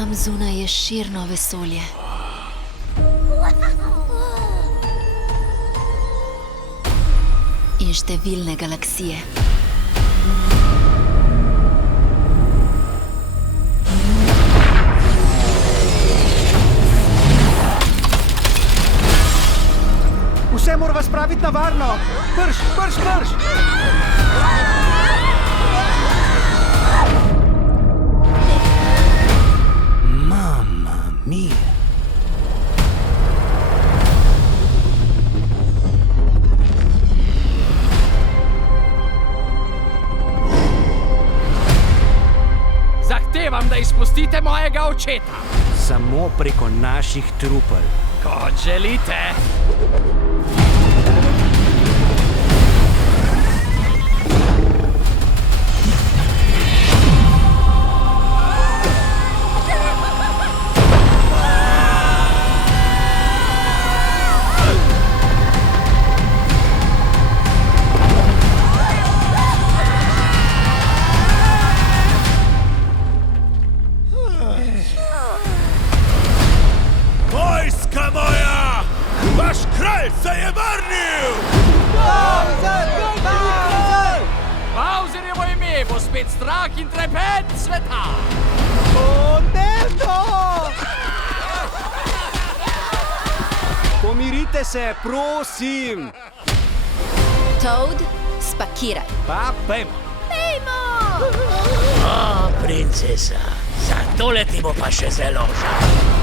Tam zunaj je širno vesolje. In številne galaksije. Vse morava spraviti na varno! Prš, prš, prš! Mamma mia! Zahtevam, da izpustite mojega očeta. Samo preko naših trupel. Kot želite. Vojska moja! Vaš kralj se je vrnil! Bowserjevo ime bo spet strah in trepet sveta. Pomirite se, prosim! Toad, spakiraj. Pa pejmo! O, princesa, za tole ti bo pa še zelo žal.